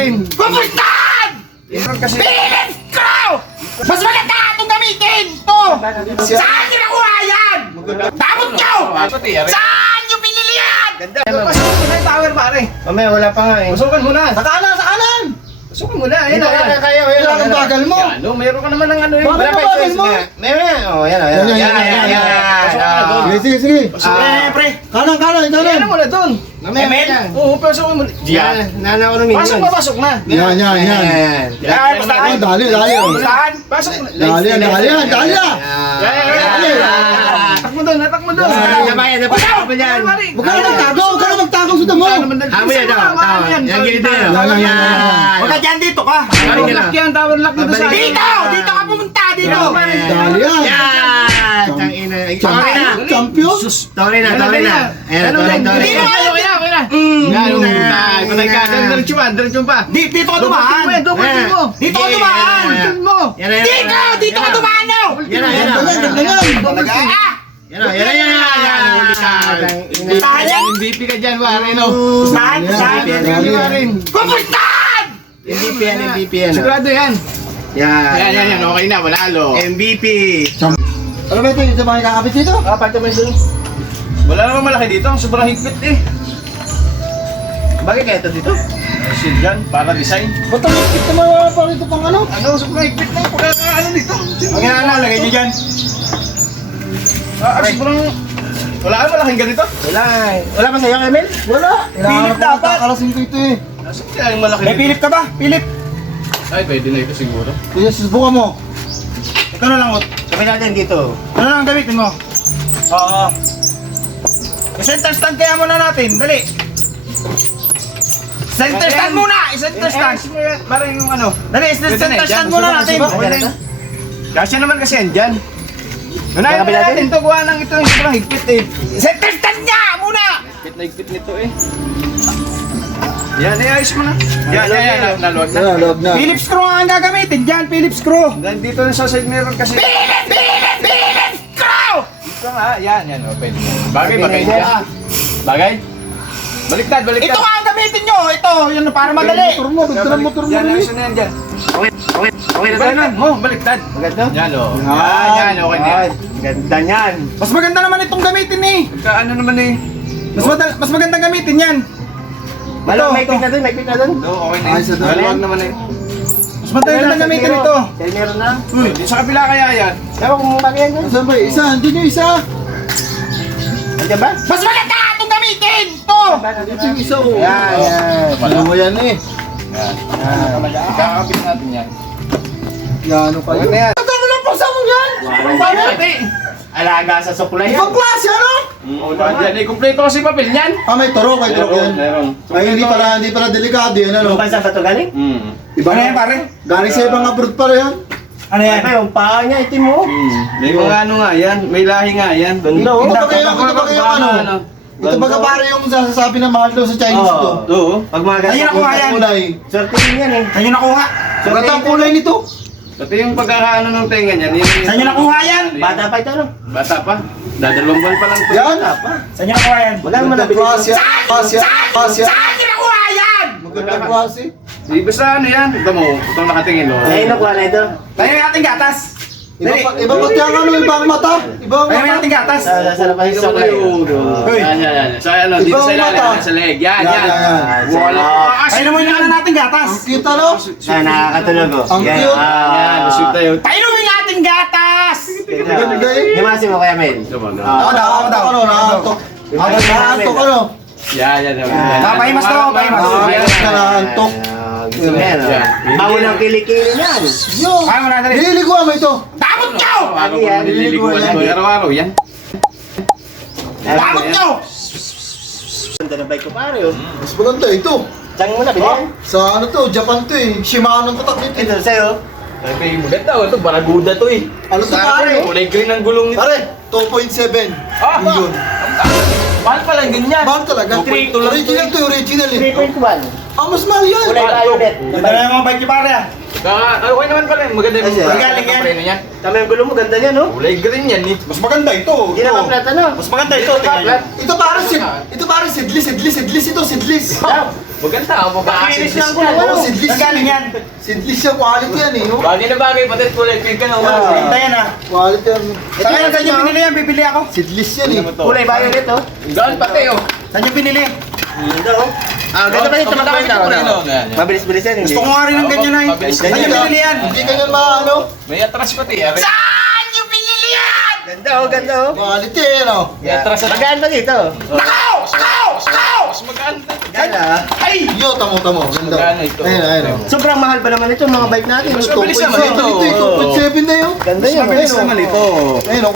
Pupuntahan! Pilit ko! Mas maganda itong gamitin! Ito! Saan nyo nakuha yan? Tapos nyo! Saan nyo pinili yan? Pasukan mo na yung tower, pare. Mamaya wala pa nga eh. Pasukan mo na. Sa kanan! Sa kanan! Pasukan mo na. Ayun Dito na. kayo. Wala kang bagal mo! Ano, mayroon ka naman ng ano yun. Bakit Wala pa bagal yung mo? Meron. Oh, yan. Sige. Pre. Kanan! Ano mo na doon? Mamaya. Oo, pasukan mo. Yan. Nana ko ng Pasok na, pasok na. Yan. Yan, bastahan. Dali. Bastahan. Pasok na. Dali. Atak mo doon, atak mo doon. Yan. Huwag ka na magtago sa damo! Hamo yan. Yan ganito yan. Huwag ka dyan, dito ka! Tower lock yan, tower lock dito sa akin. Dito ka pumunta! Dito! Dali yan. Tangina. Champion? Tore na. Ayan, tore. Okay na. Yan, patay ka. Diretso pa. Dito ka dumaan! Dumating mo. Dito ka dumaan! Dito ka dumaan! Yan. MVP ka dyan, pare, no? Saan? Pupuntahan! MVP yan. Sigurado yan. Yan. Okay na, manalo. MVP. Ano ba ito? Ito ba kakapit dito? Kapag naman doon. Wala naman malaki dito, sobrang higpit eh. Bakit kaya ito dito? Shield yan, para design. Ba't ang higpit naman pa rito pang ano? Ano, sobrang higpit na yung pagkakaano dito. Ang yan lagay niyo dyan. Sobrang... Wala ka malaking ganito? Wala pa sa'yo, Emil? Wala. Philip dapat. Kakalasin ko ito eh. Nasa kaya yung malaki May Philip ka ba? Philip? Ay, pwede na ito siguro. Kuya, susubukan mo. Ito na lang, Ot. Sabi natin dito. Ano lang gamitin mo? Oo. I-center stand kaya muna natin. Dali. Center stand muna! I-center stand. Parang yung ano. Dali, center stand muna natin. Okay na yun. Kasya naman kasi yan dyan. Unahin mo natin ito, gawa ng ito yung sobrang higpit eh. Center stand niya muna! Higpit na higpit nito eh. Yan, ayos mo na. Yan, naluwag na. Loob na. Phillips screw nga ang gagamitin dyan, Phillips screw. Dito na sa side mirror kasi. Phillips screw! Ito nga, yan, oh, pwede. Bagay dyan. Bagay? Baliktad. Ito nga ang gamitin nyo. Ito, yun para madali. Motor mo Yan, ayos na yan dyan. Okay na tayo nun. Baliktad. Maganda? Yan, oh. Yan. Yan, okay na yan. Ganda niyan. Mas maganda naman itong gamitin eh. Ano naman eh. Mas magandang gamitin yan. May pick na dun. Oo, okay na Ayos na yun. doon. Maluwag naman eh. Mas magandang gamitin ito. Kaya meron na. Uy, di sa kabila kaya yan. Ewan kung bagay yan. Saan ba? Isa, andun yung isa. Nandiyan ba? Mas maganda itong gamitin! Ito! Ito yung isa oh. Yan. Alam mo yan eh. Yan. Kakapit natin yan. Yan o kayo. Okay na yan. Ang dami lang pagsa mo yan! Pati. Alaga sa sukulay yan. Ibang klase ano? Yan, kumpleto kasi papel niyan. Ah, may turok yan. Meron. Ay, hindi pala delikado yan ano. Ibang bansa ba ito galing? Iba na yan pare. Galing sa ibang abroad pala yan. Ano yan? Ay, yung paa niya, itim mo. May mga ano nga yan, may lahi nga yan. Ganda oh. Ito ba kayo ano? Ito ba pare yung sasasabi na mahal daw sa Chinese to? Oo. Pag mga Ayun nakuha yan. kulay. Swerte din yan eh. Saan nyo nakuha? Maganda ang kulay nito. Pati yung pagkakaano ng tenga niyan. Saan nyo nakuha yan? Bata pa ito, no? Bata pa. Dadalawang buwan pa lang. Yan. Saan nyo nakuha yan? Wala naman nabili. Klase. Saan nyo nakuha yan? Magandang klase. Di basta ano yan. Ito mo, itong nakatingin. Ay, nakuha na ito. Tayo yung ating gatas. Iba ba't yung ano, ibang mata? Ibang Tayo yung mata. ating gatas. Sarap pa yung sukulay. Yan. Sa ano, dito Ibang sa ilalim, mata. sa leg. Yan. Wala. Tayo naman yung ano nating gatas. Ang cute ano? Nakakatulog oh. Ang cute. Yan, sweet tayo. Tayo naman yung ating gatas. Ganda eh. Himasin mo kaya, Mel. Nakakantok ano? Yan. Papahimas to, papahimas. Nakakantok. Gusto mo yan, oh. Bago ng kilikili yan. Yo! Kaya mo na dali. Nililiguan mo ito. Tapos nyo! Nililiguan ito. Araw-araw yan. Tapos nyo! Ganda na bike ko pare oh. Mas maganda ito. Saan mo na bilhin? Sa ano to, Japan to eh. Shimano ang tatak nito. Ito sa'yo. Ay, maganda. Ito, baraguda to eh. Ano to pare? Kulay green ang gulong nito. Pare, 2.7 million. Mahal pala ganyan. Mahal talaga. Original to, original eh. 3.1. Ah, mas mahal yan. Kulay violet. Ganda na yung mga bike ni pare ah. Okay naman pala, maganda yung Ay, galing yan. preno niya. Tama yung gulo mo, ganda niya, no? Kulay green yan eh. Mas maganda ito. Hindi na kaplat, ano? Mas maganda ito. Tingnan nyo. Ito parang sidlis ito, sidlis. Maganda ako, Makinis lang gulo, ano? Oo, sidlis. Ang galing yan. Sidlis yung quality yan eh. no? Bagay na bagay, pati kulay pink ka na. Ganda yan ah. Quality yan. Saan yan, saan yung binili yan? Bibili ako. Sidlis yan eh. Kulay violet, oh. Gaan pati oh. Saan yung pinili? Ganda, oh. Ganda pa dito, magkwenta ako na. Mabilis-bilis yan, hindi? Gusto ko nga rin ng ganyan ay. Mabilis Saan yung ganyan. pinili yan? Hindi ganyan maano. May atras pati. Saan yung pinili yan? Ganda, oh, ganda, oh. Quality yan oh. May atras na. Magaan pa dito. Nakaw! Nakaw! Nakaw! Mas maganda. Ganda. Ay! Yo, tamo. Ganda. Magkano ito? Ayun oh. Sobrang mahal pa naman ito, mga bike natin. Mas mabilis naman ito. 2.7 na yun. Ganda Mas yun, mabilis ayun, oh. naman ito. Ayun oh.